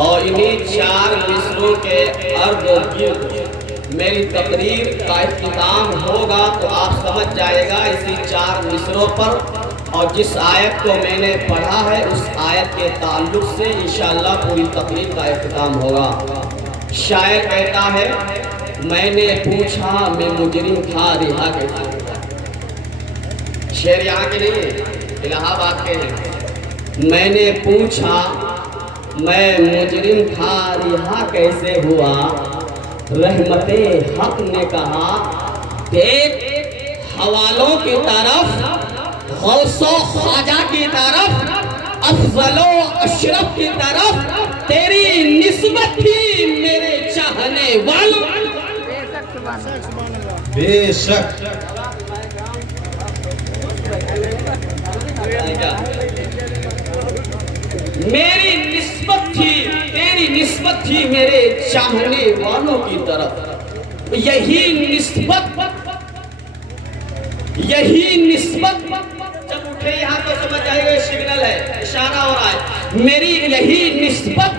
और इन्हीं 4 मिसरों के अर्द मेरी तकरीर का इख्तिताम होगा। तो आप समझ जाएगा इसी 4 मिसरों पर और जिस आयत को मैंने पढ़ा है उस आयत के ताल्लुक से इंशाअल्लाह पूरी तकरीर का इख्तिताम होगा। शायर कहता है, मैंने पूछा मैं मुजरिम था रिहा कैसे। शेर यहाँ के नहीं है, इलाहाबाद के हैं। मैंने पूछा मैं मुजरिम था रिहा कैसे हुआ। रहमते हक ने कहा देख हवालों की तरफ, गौसो ख्वाजा की तरफ, अफजलो अशरफ की तरफ तेरी निस्बत थी मेरे चाहने वालों। बेशक मेरी निस्बत थी, तेरी निस्बत थी मेरे चाहने वालों की तरफ। यही निस्बत जब उठे यहाँ तो समझ जाएगा सिग्नल है, इशारा हो रहा है। मेरी यही निस्बत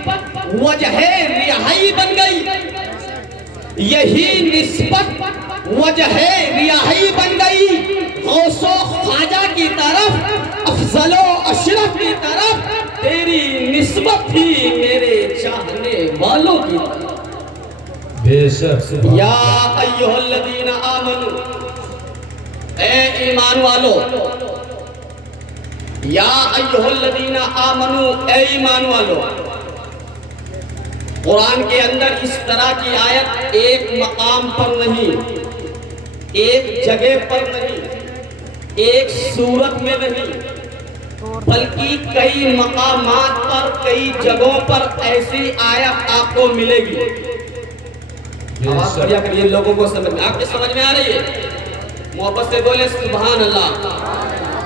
वजह रिहाई बन गई। यही निस्बत वजह रिहाई बन गई। गौसो ख्वाजा की तरफ, अफजलो अशरफ की तरफ तेरी निस्बत थी मेरे चाहने वालों की तरफ। बेशक या अय्युहल्लज़ीना आमनू, ए ईमान वालो। या अय्युहल्लज़ीना आमनू, ए ईमान वालो। कुरान के अंदर इस तरह की आयत एक मकाम पर नहीं, एक जगह पर नहीं, एक सूरत में नहीं, बल्कि कई मकामात पर, कई जगहों पर ऐसी आयत आपको मिलेगी। आवाज बढ़िया करिए, लोगों को समझ में, आपके समझ में आ रही है? मोहब्बत से बोले सुभान अल्लाह।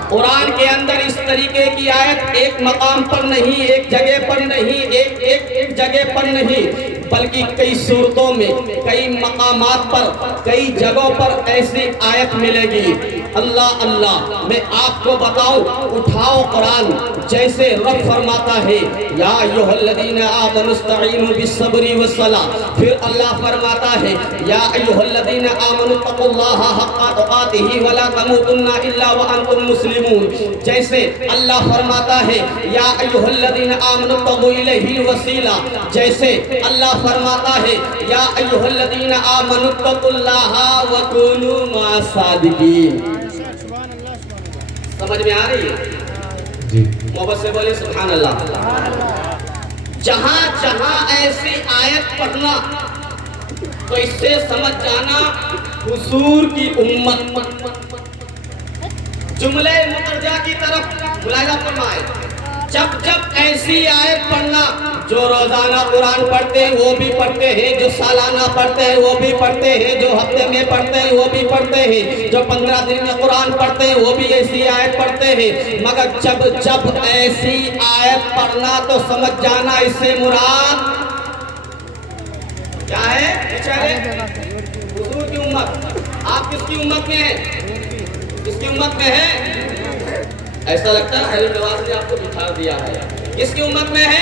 कुरान के अंदर इस तरीके की आयत एक मकाम पर नहीं, एक जगह पर नहीं, एक जगह पर नहीं, बल्कि कई सूरतों में, कई मकामात पर, कई जगहों पर ऐसी आयत मिलेगी। अल्लाह अल्लाह, मैं आपको बताऊं, उठाओ कुरान। जैसे रब फरमाता है या अय्युहल्लज़ीना आमनुस्तईनु बिस्सब्रि वस्सलाह, फिर अल्लाह फरमाता है या अय्युहल्लज़ीना आमनु तक़ुल्लाहा हक़्क़ा तुक़ातिही वला तमूतुन्ना इल्ला व अंतुम मुस्लिमून। जैसे अल्लाह फरमाता है या अय्युहल्लज़ीना आमनु तबू इलैहिल वसीला। जैसे अल्लाह फरमाता है या अय्युहल्लज़ीना आमनु तक़ुल्लाहा व कूनू मअस सादिकीन। समझ में आ रही है? जी मोहब्बत से बोले सुभान अल्लाह। जहां जहां ऐसी आयत पढ़ना तो इससे समझ जाना हुजूर की उम्मत जुमले मुतरजा की तरफ मुलाहिजा फरमाए। जब जब ऐसी आयत पढ़ना, जो रोजाना कुरान पढ़ते हैं वो भी पढ़ते हैं, जो सालाना पढ़ते हैं वो भी पढ़ते हैं, जो हफ्ते में पढ़ते हैं वो भी पढ़ते हैं, जो 15 दिन में कुरान पढ़ते हैं वो भी ऐसी आयत पढ़ते हैं। मगर जब जब ऐसी आयत पढ़ना तो समझ जाना इससे मुराद क्या है? बेचारे हुजूर की उम्मत। आप किसकी उम्मत में हैं? किसकी उम्मत में है? ऐसा लगता है हरी नवाज ने आपको बिठा दिया है। किसकी उम्मत में है?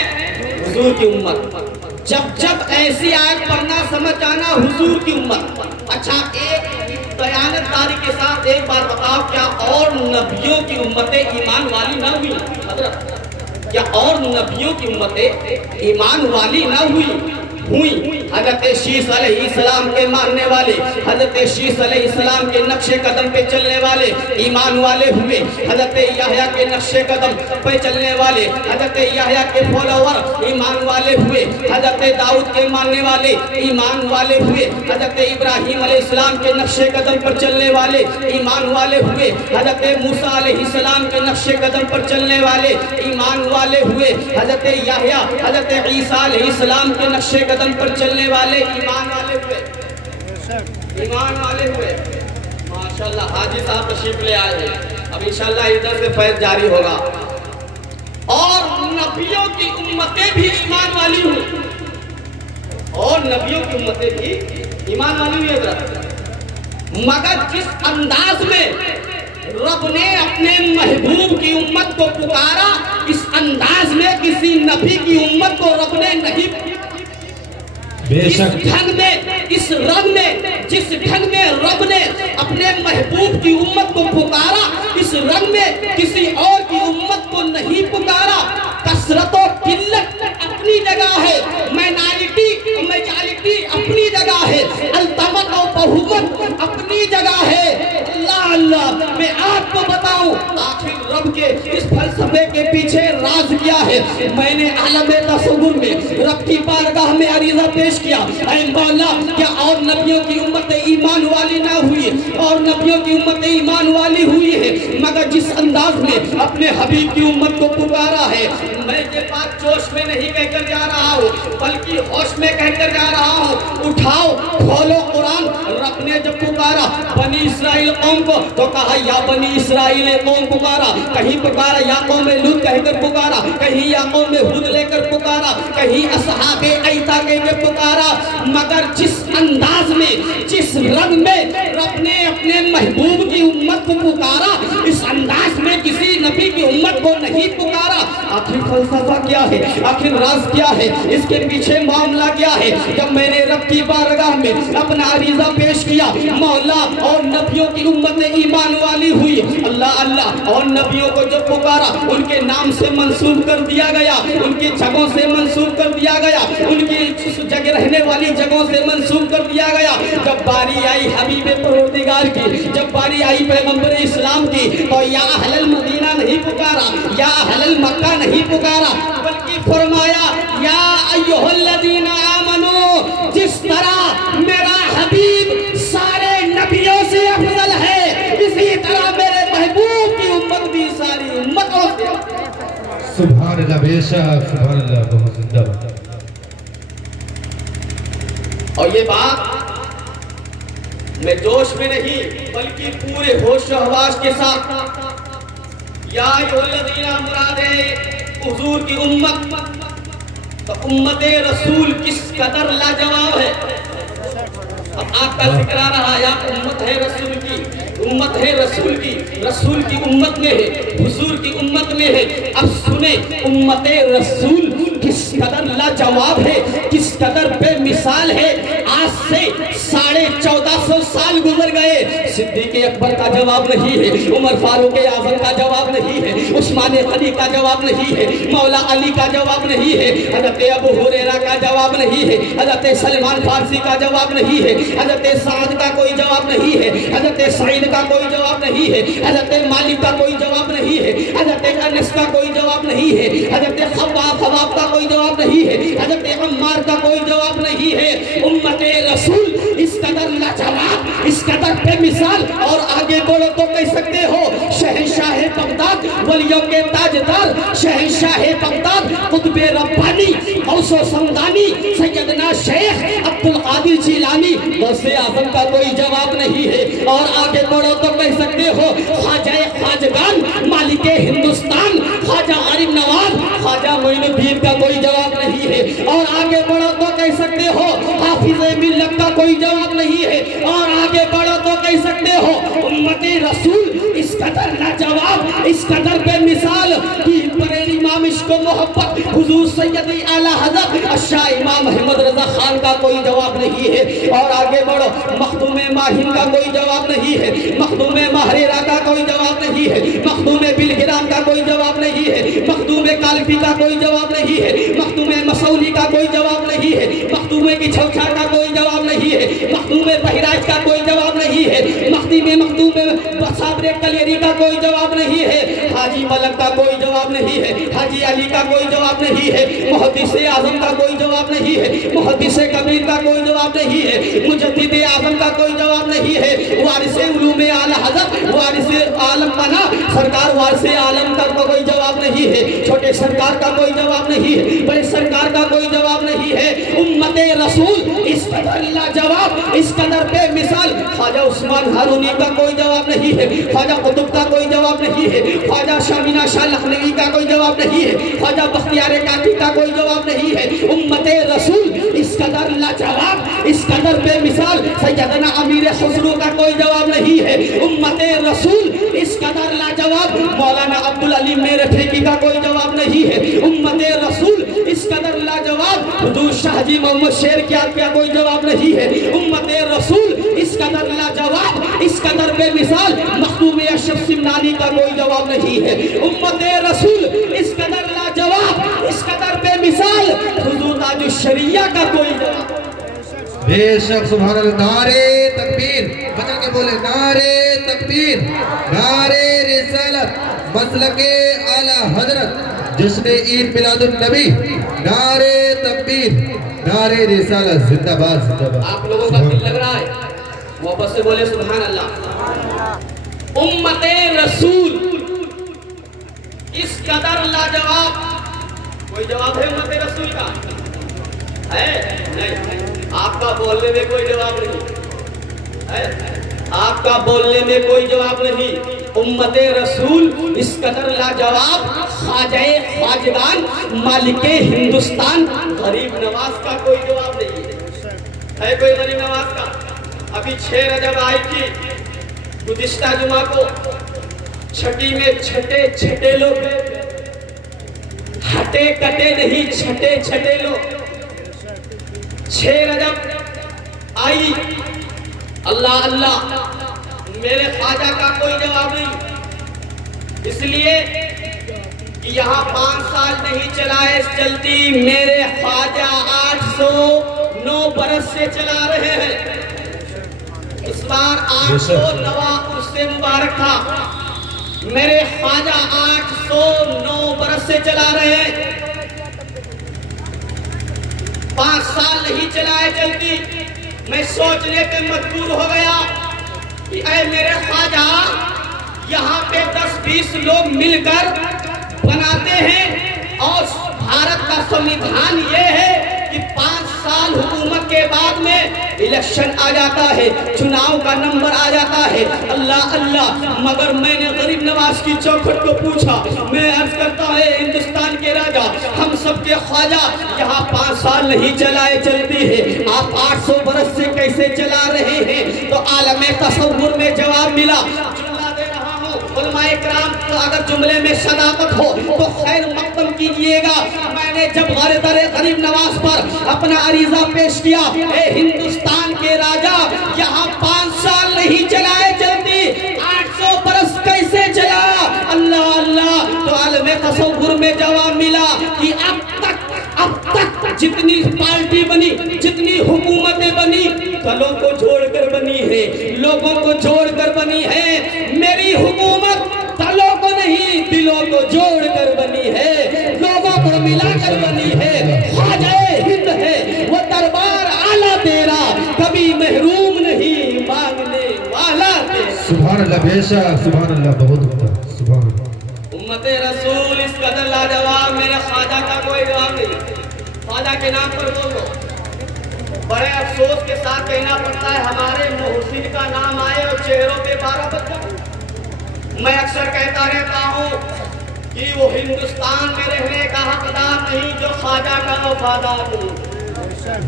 हुजूर की उम्मत। जब जब ऐसी आयत पढ़ना समझ आना हुजूर की उम्मत। अच्छा, एक बयानतदारी के साथ एक बार बताओ, क्या और नबियों की उम्मतें ईमान वाली ना हुई? हजरत, क्या और नबियों की उम्मतें ईमान वाली ना हुई? हजरत शीस अलैहिस्सलाम के मानने वाले, हजरत शीस अलैहिस्सलाम के नक्शे कदम पे चलने वाले ईमान वाले हुए। हजरत याहया के नक्शे कदम पे चलने वाले, हजरत याहया के फॉलोवर ईमान वाले हुए। हजरत दाऊद के मानने वाले ईमान वाले हुए। हजरत इब्राहिम अलैहिस्सलाम के नक्शे कदम पर चलने वाले ईमान वाले हुए। हजरत मूसा अलैहिस्सलाम के नक्शे कदम पर चलने वाले ईमान वाले हुए। हजरत याहया, हजरत ईसा अलैहिस्सलाम के नक्शे कदम पर चलने वाले ईमान वाले हुए। ईमान वाले हुए। माशाल्लाह, हाजी साहब तशरीफ ले आए हैं। अब इंशाल्लाह इधर से फैज जारी होगा। और नबियों की उम्मतें भी ईमान वाली हुई, और नबियों की उम्मतें भी ईमान वाली हुई। मगर जिस अंदाज में रब ने अपने महबूब की उम्मत को पुकारा इस अंदाज में किसी नबी की उम्मत को रब ने नहीं। इस ढंग में, इस रंग में, जिस ढंग में रब ने अपने महबूब की उम्मत को पुकारा, इस रंग में किसी और की उम्मत को नहीं पुकारा। कसरत और किल्लत अपनी जगह है, माइनॉरिटी मेजॉरिटी अपनी जगह है, अल्तमत और बहुमत अपनी जगह है। अल्लाह अल्लाह, मैं आपको बताऊं आखिर रब के इस फलसफे के पीछे राज क्या है। मैंने आलमे तसव्वुर में रब की बारगाह में अरीज़ा पेश किया, ऐ मौला क्या और नबियों की उम्मत ईमान वाली ना हुई, और नबियों की उम्मत ईमान वाली हुई है, मगर जिस अंदाज में अपने हबीब की उम्मत को पुकारा है। मैं ये बात जोश में नहीं कहकर जा रहा हूँ, बल्कि होश में कहकर जा रहा हूँ। उठाओ खोलो कुरान। रब ने जब पुकारा बनी इस्राइल कौम को तो कहा या बनी इस्राइल कौम पुकारा, कहीं पुकारा या कौम लूत कहकर पुकारा, कहीं या कौम हुद लेकर पुकारा, कहीं असहाबे ऐता कहकर पुकारा। मगर जिस अंदाज में, जिस रंग में रब ने अपने महबूब की उम्मत को पुकारा, इस अंदाज में किसी नबी की उम्मत को नहीं पुकारा। आखिर फलसफा क्या है, आखिर राज क्या है, इसके पीछे मामला क्या है। जब मैंने रब की बारगाह में अपना अरीज़ा पेश किया, मौला और नबियों की उम्मत ईमान वाली हुई, अल्लाह अल्लाह, और नबियों को जब पुकारा उनके नाम से मंसूब कर दिया गया, उनकी जगहों से मंसूब कर दिया गया, उनकी जगह रहने वाली जगहों से मंसूब कर दिया गया। जब बारी आई हबीब परवरदिगार की, जब बारी आई पैगंबर इस्लाम की, तो या अहलल मदीना नहीं पुकारा, या अहलल मक्का नहीं पुकारा, बल्कि फरमाया या अय्युहल्लज़ीना आमनू। जिस तरह मेरा हबीब सारे नबियों से अफजल है, इसी तरह मेरे महबूब की उम्मत भी सारी उम्मतों से। सुभान अल्लाह, बेशक सुभान अल्लाह, बहुत जिंदाबाद। और ये बात मैं जोश में नहीं बल्कि पूरे होश और हवास के साथ, या अय्युहल्लज़ीना मुराद है हुजूर की उम्मत। तो उम्मत रसूल किस कदर लाजवाब है। अब आपका जिक्र आ रहा है, आप उम्मत है रसूल की, उम्मत है रसूल की, रसूल की उम्मत में है, हुजूर की उम्मत में है। अब सुने उम्मत रसूल किस कदर लाजवाब है, किस कदर बेमिसाल है। आज से 1450 साल गुजर गए, सिद्दीक़ अकबर का जवाब नहीं है, उमर फारूक आज़म का जवाब नहीं है, उस्मान गनी का जवाब नहीं है, मौला अली का जवाब नहीं है, हज़रत अबू हुरैरा का जवाब नहीं है, हज़रत सलमान फारसी का जवाब नहीं है, हज़रत साद का कोई जवाब नहीं है, हज़रत सईद का कोई जवाब नहीं है, हज़रत मालिक का कोई जवाब नहीं है, हज़रत अनस का कोई जवाब नहीं है, हज़रत खब्बाब का कोई जवाब नहीं है, हज़रत अम्मार का कोई जवाब नहीं है। उम्मत रसूल इस कदर लाजवाब, इस कदर बेमिसाल, और आगे बोलो तो कह सकते हो शहंशाह बगदाद, वलियों के ताजदार, शहंशाह बगदाद, कुतुबे रब्बानी, गौसो समदानी, सैयदना शेख अब्दुल कादिर जिलानी, गौसे आज़म का कोई जवाब नहीं है। और आगे बढ़ो तो कह सकते हो ख्वाजा ख्वाजगान, मालिके हिंदुस्तान, ख्वाजा गरीब नवाज, ख्वाजा मोइनुद्दीन का कोई जवाब नहीं है। और आगे बढ़ो तो कह सकते हो हाफिज़े मिल्लत का कोई जवाब नहीं है। और आगे बढ़ो तो कह सकते हो उम्मते रसूल इस कदर लाजवाब, इस कदर बेमिसाल कि बरेली इमाम इश्क़ मोहब्बत हुजूर सैयदी आला हज़रत शाह इमाम अहमद रज़ा खान का कोई जवाब नहीं है। और आगे बढ़ो मखदूम माहिम का कोई जवाब नहीं है, मखदूम महरेरा का कोई जवाब नहीं है, मखदूम बिलगिरान का कोई जवाब नहीं है, मखदूम कालफी का कोई जवाब नहीं है, मखदूम मसौली का कोई जवाब नहीं है, मखदूम की छौछा का कोई जवाब नहीं है, मखदूम बहिराज का कोई जवाब नहीं है, मखदूम साबरे कलेरी का कोई जवाब नहीं है, हाजी मलक का कोई जवाब नहीं है, हाजी अली का कोई जवाब नहीं है, मुहद्दिस आज़म का कोई जवाब नहीं है, मुहद्दिस कबीर का कोई जवाब नहीं है, मुजद्दिद आज़म का कोई जवाब नहीं है, वारिसे उलूमे आला हज़रत, वारिसे आलम बना सरकार, वारिसे आलम का कोई जवाब नहीं है, छोटे सरकार का कोई जवाब नहीं है, बड़े सरकार का कोई जवाब नहीं है। उम्मते रसूल इस कदर लाजवाब, इस कदर बेमिसाल, ख्वाजा उस्मान हारूनी का कोई जवाब नहीं है, ख्वाजा कुतुब का कोई जवाब नहीं है, ख्वाजा शामिना शाह लखनवी का कोई जवाब नहीं है, ख्वाजा बख्तियार काकी का कोई जवाब नहीं है। उम्मते रसूल इस इस कदर लाजवाब, इस कदर बेमिसाल सैयदना अमीर खुसरो का कोई जवाब नहीं है। उम्मते रसूल इस कदर लाजवाब मौलाना अब्दुल अली मेरे ठेकी का कोई जवाब नहीं है। उम्मते रसूल इस कदर लाजवाब हुजूर शाहजी मोहम्मद शेर क्या कोई जवाब नहीं है। उम्मते रसूल इस कदर लाजवाब, इस कदर बेमिसाल मखदूम अशरफ सिमनानी का कोई जवाब नहीं है। उम्मते रसूल इस कदर लाजवाब, इस कदर बेमिसाल हुजूर ताजुल शरिया का कोई जवाब। बेशक सुभान अल्लाह। नारे तकबीर, बदल के बोले नारे तकबीर, नारे रिसालत, मसलके आला हजरत जिसने ईद मिलादुन नबी, नारे तकबीर, नारे रिसालत, जिंदाबाद जिंदाबाद। आप लोगों का दिल लग रहा है, वापस से बोले सुभान अल्लाह। उम्मते रसूल इस कदर लाजवाब, कोई जवाब है उम्मते रसूल का? है नहीं। आपका बोलने में कोई जवाब नहीं है, आपका बोलने में कोई जवाब नहीं। उम्मते रसूल इस कदर लाजवाब, ख्वाजाए ख्वाजगान, मालिके हिंदुस्तान, गरीब नवाज का कोई जवाब नहीं है कोई गरीब नवाज का? अभी 6 रजब आई थी गुज़िश्ता जुमा को, छठी में छठे लोग हटे कटे नहीं, छठे लोग। 6 रजब आई, अल्लाह अल्लाह, मेरे ख्वाजा का कोई जवाब नहीं। इसलिए कि यहाँ 5 साल नहीं चला है चलती, मेरे ख्वाजा 809 बरस से चला रहे हैं। इस बार 809 उससे मुबारक था। मेरे ख्वाजा 809 बरस से चला रहे हैं। 5 साल नहीं चलाए चलती। मैं सोचने पे मजबूर हो गया कि ऐ मेरे ख्वाजा, यहाँ पे 10-20 लोग मिलकर बनाते हैं और भारत का संविधान ये है कि 5 साल हुकूमत के बाद में इलेक्शन आ जाता है, चुनाव का नंबर आ जाता है। अल्लाह अल्लाह, मगर मैंने गरीब नवाज की चौखट को पूछा। मैं अर्ज करता है हिंदुस्तान के राजा, हम सबके ख्वाजा, यहाँ 5 साल नहीं चलाए चलती है, आप 800 बरस से कैसे चला रहे हैं? तो आलम तसव्वुर में जवाब मिला। जुमला दे रहा हूँ, उलमाए किराम तो अगर जुमले में सदाकत हो तो खैर मकदम कीजिएगा। मैंने जब गरीब नवाज पर अपना अरीजा पेश किया, ए हिंदुस्तान के राजा, यहाँ 5 साल नहीं चलाए चलती, 800 बरस कैसे चला? अल्लाह अल्लाह, तो आलम तसव्वुर में जवाब मिला कि अब तक जितनी पार्टी बनी, जितनी हुकूमतें बनी, दलों को जोड़कर बनी है, लोगों को जोड़कर बनी है। मेरी हुकूमत दलों को नहीं, दिलों को जोड़कर बनी है, लोगों को मिलाकर बनी है। ख्वाजाए हिंद है वो दरबार आला तेरा, कभी महरूम नहीं मांगने वाला तेरा। सुभान अल्लाह, बेशक सुभान अल्लाह, बहुत अच्छा सुभान अल्लाह। उम्मते रसूल इस कदर लाजवाब, मेरे ख्वाजा का कोई जवाब नहीं। ख्वाजा के नाम पर बोल दो। बड़े अफसोस के साथ कहना पड़ता है हमारे मोहसिन का नाम आए और चेहरों पे 12 बच्चे। मैं अक्सर कहता रहता हूँ कि वो हिंदुस्तान में रहने का हकदार नहीं जो ख्वाजा का वफादार नहीं।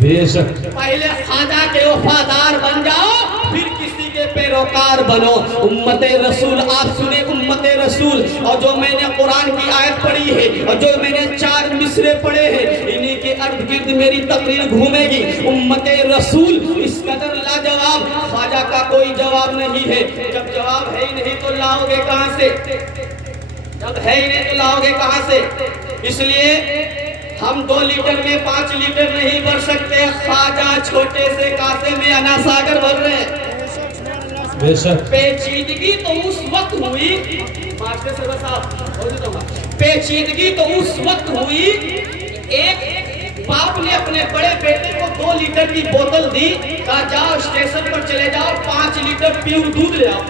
बेशक पहले ख्वाजा के वफादार बन जाओ, फिर किसी के पैरोकार बनो। उम्मते रसूल, आप सुने उम्मते रसूल, और जो मैंने कुरान की आयत पढ़ी है और जो मैंने 4 मिसरे पढ़े हैं, इन्हीं के अर्द गिर्द मेरी तकरीर घूमेगी। उम्मते रसूल इस कदर लाजवाब, ख्वाजा का कोई जवाब नहीं है। जब जवाब है ही नहीं तो लाओगे कहां से? जब है ही नहीं तो लाओगे कहां से? इसलिए हम 2 लीटर में 5 लीटर नहीं भर सकते। ख्वाजा छोटे से कासे में अना सागर भर रहे हैं। बेशक पेचीदगी तो उस वक्त हुई, पेचीदगी तो उस वक्त हुई, एक बाप ने अपने बड़े बेटे को 2 लीटर की बोतल दी, कहा जाओ स्टेशन पर चले जाओ 5 लीटर प्योर दूध ले आओ।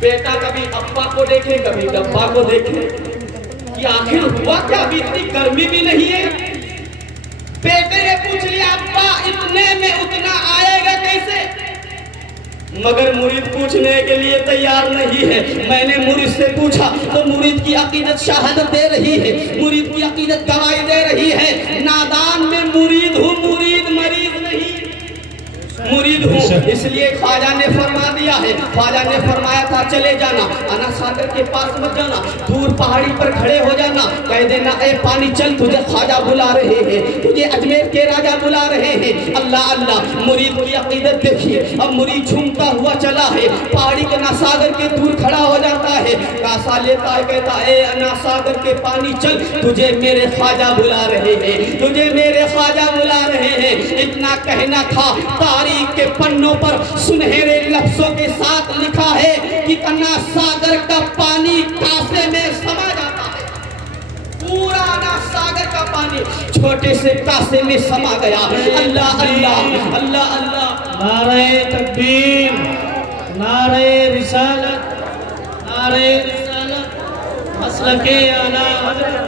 बेटा कभी अब्बा को देखे, कभी डब्बा को देखे कि आखिर हुआ क्या? अभी इतनी गर्मी भी नहीं है। बेटे ने पूछ लिया अब्बा इतने में उतना आएगा कैसे? मगर मुरीद पूछने के लिए तैयार नहीं है। मैंने मुरीद से पूछा तो मुरीद की अकीदत शहादत दे रही है, मुरीद की अकीदत गवाही दे रही है। नादान में मुरीद हूँ इसलिए ख्वाजा ने फरमा दिया है, ख्वाजा ने फरमाया था चले जाना, अना सागर के पास मत जाना, दूर पहाड़ी पर खड़े हो जाना, कह देना ए पानी चल, तुझे ख्वाजा बुला रहे हैं, तुझे अजमेर के राजा बुला रहे हैं। अल्लाह अल्लाह, मुरीद की अकीदत देखिए। अब मुरीद झूमता हुआ चला है, पहाड़ी के ना सागर के दूर खड़ा हो जाता है, कासा लेता है, कहता है अना सागर के पानी चल, तुझे मेरे ख्वाजा बुला रहे हैं, तुझे मेरे ख्वाजा बुला रहे हैं। इतना कहना था, तारीख के पन्नों पर सुनहरे लफ्जों के साथ लिखा है कि अन्ना सागर का पानी कासे में समा जाता है, पूरा अन्ना सागर का पानी छोटे से कासे में समा गया। अल्लाह अल्लाह अल्लाह अल्लाह। नारे तकबीर, नारे रिसालत, नारे रिसालत, मसलके आला हज़रत,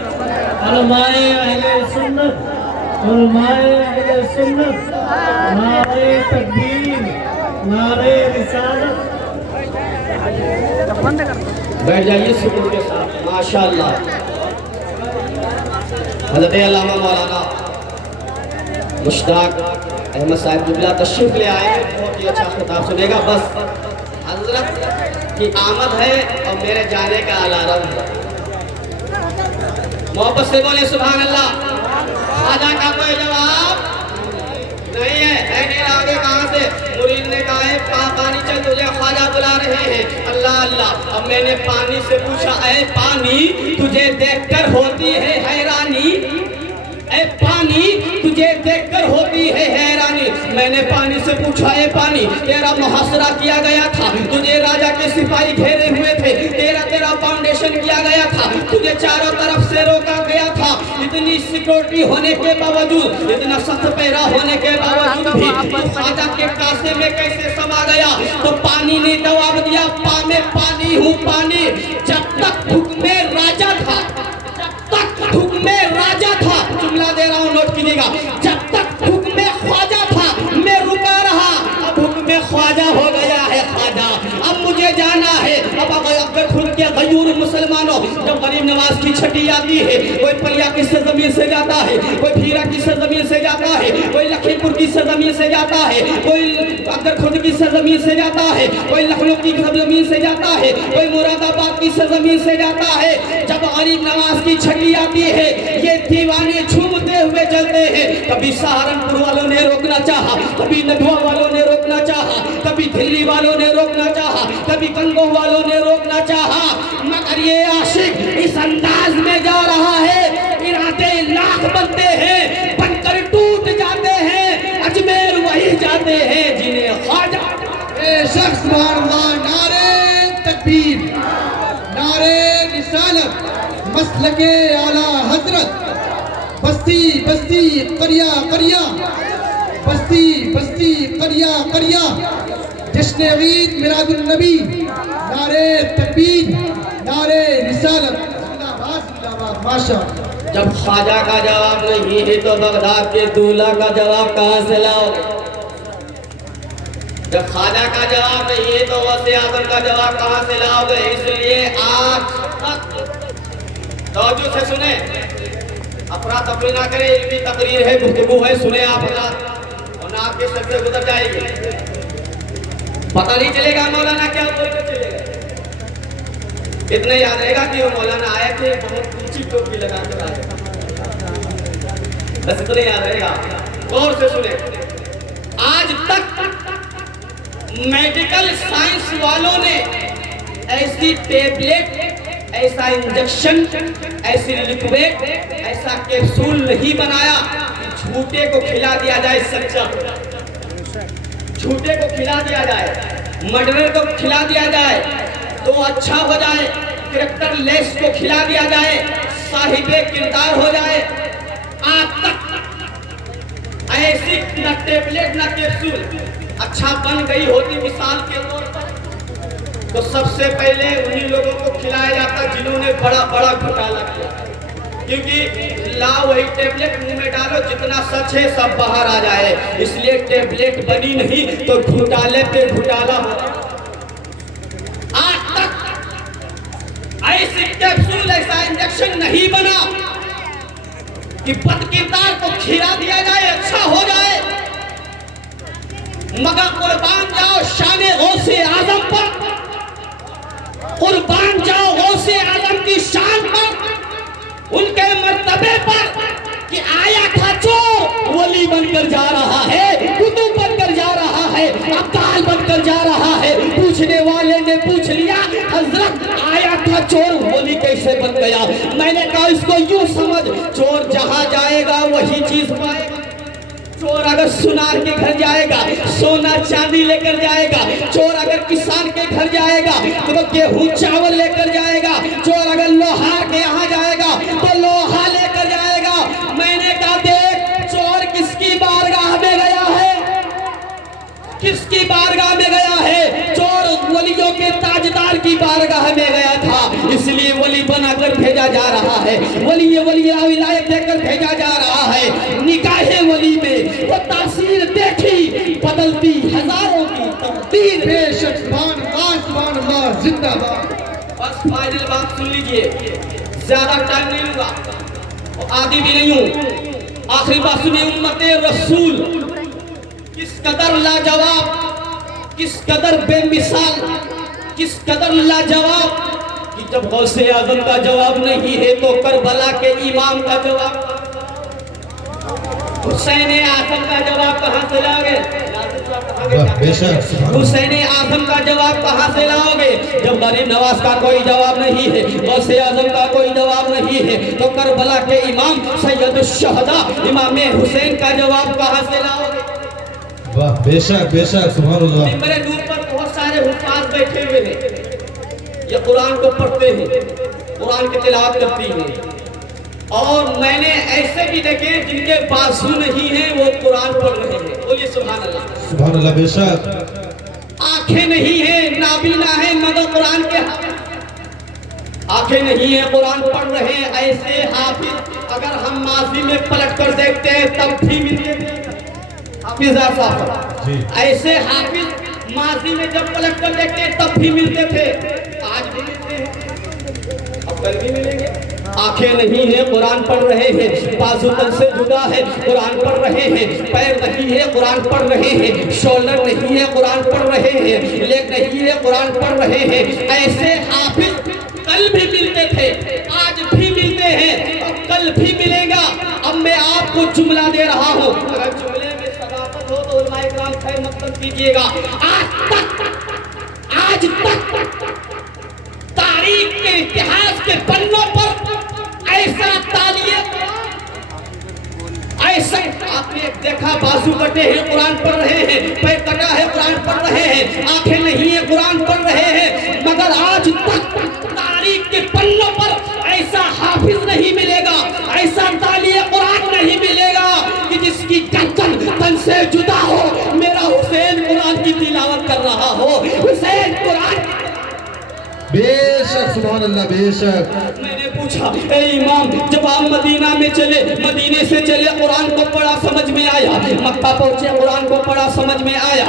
उलमाए अहले सुन्नत, उलमाए अहले सुन्नत, नारे तकबीर, नारे रिसालत। बैठ जाइए सुकून के साथ। माशाअल्लाह, हज़रत अल्लामा मौलाना मुश्ताक अहमद साहब दुबला तशरीफ ले आए, बहुत ही अच्छा खिताब सुनेगा। बस हजरत की आमद है और मेरे जाने का अलार्म है। मोहब्बत से बोले सुभान अल्लाह। ख्वाजा का कोई जवाब नहीं है नहीं आगे कहाँ से? मुरीद ने कहा है पानी चल, तुझे ख्वाजा बुला रहे हैं। अल्लाह अल्लाह। अब मैंने पानी से पूछा, ऐ पानी तुझे देखकर होती है हैरानी, ऐ पानी तुझे देखकर होती है हैरानी। मैंने पानी से पूछा, ऐ पानी तेरा मुहासरा किया गया था, तुझे राजा के सिपाही घेरे हुए थे, तेरा फाउंडेशन किया गया था, तुझे चारों तरफ से रोका गया था, इतनी सिक्योरिटी होने के बावजूद, इतना सख्त पहरा होने के बावजूद भी तू ख्वाजा के कासे में कैसे समा गया? तो पानी ने जवाब दिया, मैं पानी हूँ पानी, जब तक हुक्मे राजा था, जब तक हुक्मे राजा था, जुमला दे रहा हूँ नोट कीजिएगा, जब तक हुक्मे ख्वाजा था मैं रुका रहा, अब हुक्मे ख्वाजा हो गया है ख्वाजा, अब मुझे जाना है। अब अगर खुद के गयूर मुसलमानों, जब गरीब नवाज की छठी आती है, कोई पलिया की सरजमीन से जाता है, कोई भीरा की सरजमीन से जाता है, कोई लखीमपुर की सरजमीन से जाता है, कोई अगर खुद की सरजमीन से जाता है, कोई लखनऊ की सरजमीन से जाता है, कोई मुरादाबाद की सरजमीन से जाता है, जब गरीब नवाज की छठी आती है, ये दीवाने झूमते हुए चलते हैं। कभी सहारनपुर वालों ने रोकना चाहा, कभी नदवा वालों ने रोकना चाहा, कभी दिल्ली वालों ने रोकना चाहा, कभी कंगो वालों ने रोकना चाहा, मगर ये आशिक इस अंदाज में जा रहा है, इरादे लाख बनते हैं, बनकर टूट जाते हैं, अजमेर वही जाते हैं जिन्हें ख्वाजा। शख्स नारे तकबीर, नारे रिसालत, मसलके आला हजरत, बस्ती बस्ती करिया करिया, बस्ती बस्ती करिया करिया, जश्न ईद मिलादुन नबी, नारे तकबीर, नारे रिसालत, जिंदाबाद जिंदाबाद। माशाअल्लाह। जब ख्वाजा का जवाब नहीं है तो बगदाद के दूल्हा का जवाब कहाँ से लाओगे? जब ख्वाजा का जवाब नहीं है तो वज़ीर आज़म का जवाब कहाँ से लाओगे? इसलिए आज तक तवज्जो से सुने, अफरा तफरी ना करें, इल्मी तकरीर है, गुफ्तगू है, सुने आप और आपके सर से गुजर जाएगी, पता नहीं चलेगा मौलाना क्या बोलते चलेगा। इतना याद रहेगा कि वो मौलाना आए थे, बहुत ऊंची टोपी लगा कर आए, बस इतना याद रहेगा। गौर से सुने, आज तक मेडिकल साइंस वालों ने ऐसी टेबलेट, ऐसा इंजेक्शन, ऐसी लिक्विड, ऐसा कैप्सूल नहीं बनाया कि झूठे को खिला दिया जाए, सच्चा झूठे को खिला दिया जाए, मर्डर को खिला दिया जाए तो अच्छा हो जाए, कैरेक्टर लेस को खिला दिया जाए, साहिबे किरदार हो जाए। आज तक ऐसी न टेबलेट न कैप्सूल अच्छा बन गई होती मिसाल के तौर पर, तो सबसे पहले उन्हीं लोगों को खिलाया जाता जिन्होंने बड़ा बड़ा घोटाला किया, क्योंकि ला वही टेबलेट मुंह में डालो, जितना सच है सब बाहर आ जाए, इसलिए टेबलेट बनी नहीं तो घोटाले पे घोटाला हो। आज तक ऐसी कैप्सूल, ऐसा इंजेक्शन नहीं बना कि बदकिरदार को खिला दिया जाए, अच्छा हो जाए। मगर कुर्बान जाओ शान गौसे आजम पर, कुर्बान जाओ गौसे आजम की शान पर, उनके मर्तबे पर कि आया था चोर वली बनकर जा रहा है, कुतुब बनकर जा रहा है, अब्दाल बनकर जा रहा है। पूछने वाले ने पूछ लिया हजरत आया था चोर वली कैसे बन गया? मैंने कहा इसको यूं समझ, चोर जहां जाएगा वही चीज पाएगा। चोर अगर सुनार के घर जाएगा सोना चांदी लेकर जाएगा, चोर अगर किसान के घर जाएगा तो गेहूं चावल लेकर जाएगा, चोर अगर लोहार के यहाँ जाएगा तो लोहा लेकर जाएगा। मैंने कहा देख चोर किसकी बारगाह में गया है, किसकी बारगाह में गया है? चोर वलियों के ताजदार की बारगाह में गया था, इसलिए वली बनाकर भेजा जा रहा है, वली विलायत देकर भेजा जा रहा है। निकाहे वली में वो तासीर देखी बदलती हजारों की तकदीर। बेशक सुभान अल्लाह जिंदाबाद। बस फाइनल बात सुन लीजिए, ज्यादा टाइम नहीं लूंगा और आदि भी नहीं हूं। आखिरी बात सुनिए, उम्मते रसूल किस कदर लाजवाब, किस कदर बेमिसाल, किस कदर लाजवाब कि जब गौसे आजम का जवाब नहीं है तो करबला के इमाम का जवाब, हुसैन आजम का जवाब कहां से लाओगे? हुसैन आजम का जवाब कहां से लाओगे? जब गरीब नवाज का कोई जवाब नहीं है, गौसे आजम का कोई जवाब नहीं है, तो करबला के इमाम सैयद शहदा इमाम हुसैन का जवाब कहां से लाओगे? वाह बेशक बेशक सुभान अल्लाह। मेरे दूर पर बहुत सारे हुफ्फाज बैठे हुए हैं, ये कुरान को पढ़ते हैं, कुरान की तिलावत करती हैं, और मैंने ऐसे भी देखे जिनके बाजू नहीं है वो कुरान पढ़ रहे हैं। बोलिए सुभान अल्लाह। सुभान अल्लाह। बेशक आंखें नहीं है, नाबीना है, मगर कुरान के आंखें नहीं है, कुरान पढ़ रहे हैं। ऐसे हाफिज अगर हम माजी में पलट कर देखते हैं तब भी मिलते थे हाफिज साहब, ऐसे हाफिज माजी में जब पलट कर देखते हैं तब भी मिलते थे, आज भी मिलते हैं, अब कल भी मिलेंगे। आंखें नहीं है, कुरान पढ़ रहे हैं, बाजू तल से जुदा है, कुरान पढ़ रहे हैं, पैर नहीं है, कुरान पढ़ रहे हैं, शोल्डर नहीं है, कुरान पढ़ रहे हैं, लेग नहीं है, कुरान पढ़ रहे हैं। ऐसे हाफिज कल भी मिलते थे, आज भी मिलते हैं और कल भी मिलेगा। अब मैं आपको जुमला दे रहा हूँ, अगर जुमले में सदाकत हो तो उलमाए किराम खैर मत कीजिएगा। आज तक तारीख के इतिहास के पन्नों पर ऐसा तालिए, ऐसा आपने देखा बाजू कटे हैं कुरान पढ़ रहे हैं, पैर कटा है कुरान पढ़ रहे हैं, आंखें नहीं है कुरान पढ़ रहे हैं, मगर आज तक तारीख के पन्नों पर ऐसा हाफिज नहीं मिलेगा, ऐसा तालिए कुरान नहीं मिलेगा कि जिसकी गर्दन तन से जुदा हो। मेरा हुसैन कुरान की तिलावत कर रहा हो, हुसैन कुरान। बेशक सुभान अल्लाह बेशक। मैंने पूछा ए इमाम, जब आप मदीना में चले, मदीने से चले, कुरान को पढ़ा समझ में आया, मक्का पहुंचे कुरान को पढ़ा समझ में आया,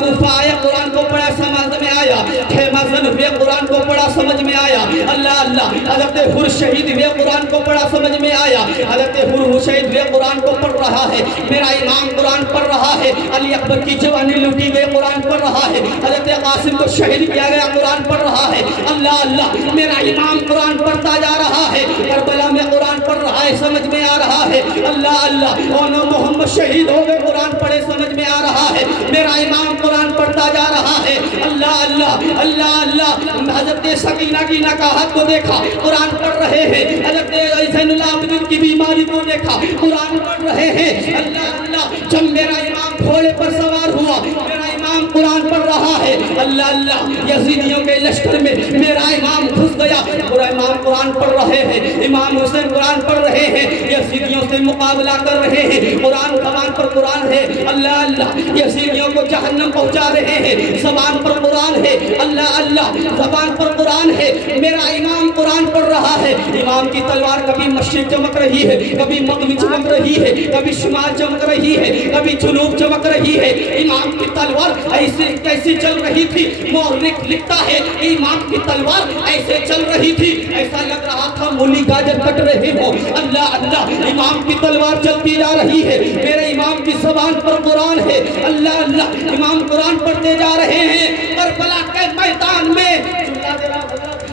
कूफा आया कुरान को पढ़ा समझ में आया, खेमा जन हुए कुरान को पढ़ा समझ में आया, अल्लाह अल्लाह हज़रत हुर शहीद हुए कुरान को पढ़ा समझ में आया, हज़रत हुर हुसैन हुए कुरान को पढ़ रहा है, मेरा इमाम कुरान पढ़ रहा है, अली अकबर की जवानी लूटी गई कुरान पढ़ रहा है, हज़रत कासिम को शहीद किया गया कुरान पढ़ रहा है, अल्लाह अल्लाह मेरा इमाम कुरान पढ़ता जा रहा है, करबला में कुरान पढ़ रहा है समझ में आ रहा है, अल्लाह अल्लाह और मोहम्मद शहीद हो गए कुरान पढ़े समझ में आ रहा है, मेरा इमाम कुरान पढ़ता जा रहा है, अल्लाह अल्लाह अल्लाह अल्लाह। हज़रत सकीना की नकाहत को देखा कुरान पढ़ रहे हैं, हज़रत ज़ैनुल आबिदीन की बीमारी को देखा कुरान पढ़ रहे हैं, अल्लाह अल्लाह। जब मेरा इमाम घोड़े पर सवार हुआ, मेरा इमाम कुरान पढ़ रहा है, अल्लाह अल्लाह। यजीदियों के लश्कर में मेरा इमाम घुस गया, पूरा इमाम कुरान पढ़ रहे हैं, इमाम हुसैन कुरान पढ़ रहे हैं, यजीदियों से मुकाबला कर रहे हैं, कुरान ज़बान पर कुरान है, अल्लाह अल्लाह। यजीदियों को जहन्नम पहुंचा रहे हैं, ज़बान पर कुरान है, अल्लाह अल्लाह ज़बान पर कुरान है, मेरा इमाम कुरान पढ़ रहा है। इमाम की तलवार कभी मशरिक चमक रही है, कभी मग़रिब चमक रही है, कभी शुमाल चमक रही है, कभी जुनूब चमक रही है। इमाम की तलवार ऐसे कैसे चल रही थी, मौलिक लिखता है इमाम की तलवार ऐसे चल रही थी, ऐसा लग रहा था मूली गाजर कट रहे हो। अल्लाह अल्लाह इमाम की तलवार चलती जा रही है, मेरे इमाम की ज़बान पर कुरान है। अल्लाह अल्लाह इमाम कुरान पढ़ते जा रहे हैं। करबला के मैदान में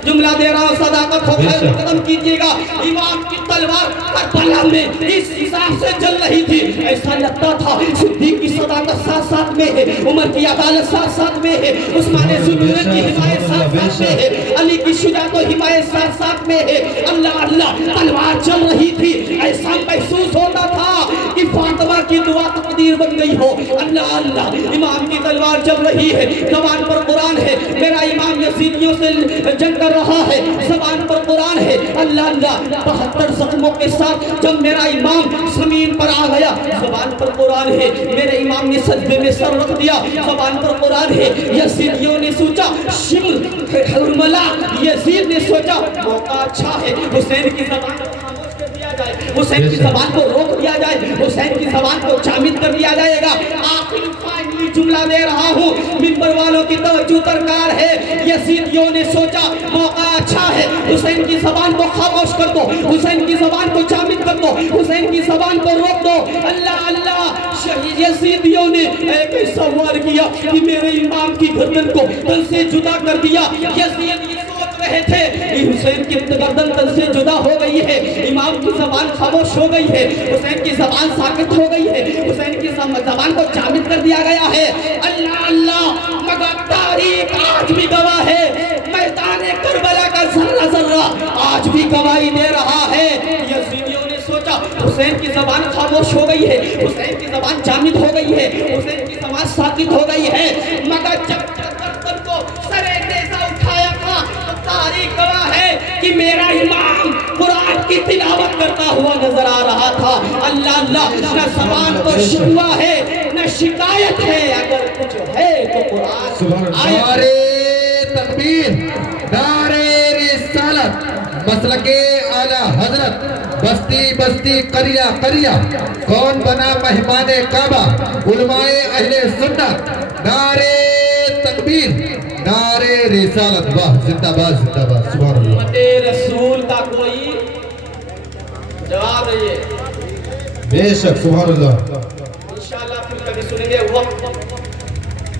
जुमला दे रहा हूँ, सदाकत हो खैर मुकदम कीजिएगा। इमाम की तलवार करबला में इस हिसाब से जल रही थी, ऐसा लगता था सिद्दीक की सदाकत साथ साथ में है, उमर की अदालत साथ साथ में है, उस्मान ज़ुन्नूरैन की हिमायत साथ साथ में है, अली की शुजाअत और हिमायत साथ साथ में है। अल्लाह अल्लाह तलवार चल रही थी, ऐसा महसूस होता था कि फातिमा की दुआ तकदीर बन गई हो। अल्लाह अल्लाह इमाम की तलवार चल रही है, ज़बान पर कुरान है, मेरा इमाम यजीदियों से जंग कर रहा है, ज़बान पर कुरान है। अल्लाह अल्लाह 72 ज़ख्मों के साथ जब मेरा इमाम ज़मीन पर आ गया, ज़बान पर कुरान है, मेरे इमाम ने सजदे में सर रख दिया, ज़बान पर कुरान है। यजीदियों ने सोचा शिम्र हुरमला, यजीद ने सोचा मौका अच्छा है, हुसैन की ज़बान को खामोश कर दिया जाए, हुसैन की ज़बान को रोक दिया जाए, हुसैन की ज़बान को जामिद कर दिया जाएगा। आखिर फाइनली जुमला दे रहा हूँ, मिंबर वालों की तवज्जो दरकार है। यजीदियों ने सोचा मौका अच्छा है, हुसैन की ज़बान को खामोश कर दो, हुसैन की ज़बान को जामिद कर दो, हुसैन की ज़बान को रोक दो। अल्लाह अल्लाह यजीदियों ने एक सवाल किया कि मेरे इमाम की गर्दन को तन से जुदा कर दिया। यजीद ये सोच रहे थे कि हुसैन की गर्दन तन से जुदा हो गई है, इमाम की ज़बान खामोश हो गई है, हुसैन की ज़बान साकित हो गई है, हुसैन की ज़बान को जामिद कर दिया गया है। अल्लाह अल्लाह मगर तारीख आज भी गवाह है, मैदान करबला का जर्रा जर्रा आज भी गवाही दे रहा है। यजीदियों ने सोचा हुसैन की ज़बान खामोश हो गई है, हुसैन की ज़बान जामिद हो गई है, हुसैन की ज़बान साकित हो गई है, मगर जब गर्दन को सरे नेज़ा उठाया था तो तारीख गवाह है कि मेरा इमाम कुरान की तिलावत करता हुआ नजर आ रहा था। अल्लाह अल्लाह न ज़बान पर शिकवा है न शिकायत है, अगर कुछ है तो कुरान। नारे तकबीर, नारे रिसालत, मसलके आला हजरत, बस्ती बस्ती करिया करिया, कौन बना मेहमाने काबा, उलमाए अहले सुन्नत, नारे तकबीर, नारे रिसालत, वाह जिंदाबाद जिंदाबाद, सुभान अल्लाह। उम्मते रसूल का कोई जवाब नहीं है, बेशक सुभान अल्लाह। इंशाअल्लाह फिर कभी सुनेंगे। वक्त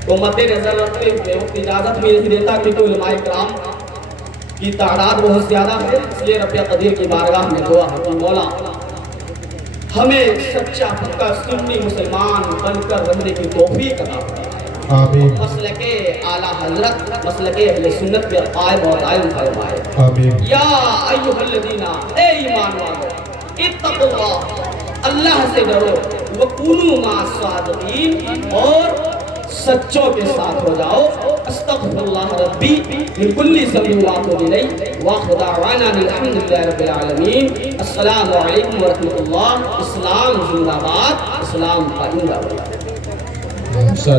को मद्देनजर रखते हुए वक्त इजाजत भी नहीं देता क्योंकि उलमाए किराम की तादाद बहुत ज़्यादा है, इसलिए रब्बे कदीर की बारगाह में दुआ है कि मौला हमें सच्चा पक्का सुन्नी मुसलमान बनकर रहने की तौफीक अता फरमाए। आमीन मसलके आला हजरत, मसलके अहले सुन्नत पे कायम और कायम फरमाए। आमीन। या अय्युहल्लज़ीना, ए ईमान वालों, इत्तक़ुल्लाह, अल्लाह से डरो, वकूनू मास सादिकीन, और सच्चों के साथ हो जाओ। अस्तग़फिरुल्लाह रब्बी मिन कुल्ली ज़ंबिन व अतूबु इलैहि व आखिरु दअवाना अल्हम्दुलिल्लाहि रब्बिल आलमीन। अस्सलामु अलैकुम व रहमतुल्लाह। इस्लाम जिंदाबाद, इस्लाम का जिंदाबाद।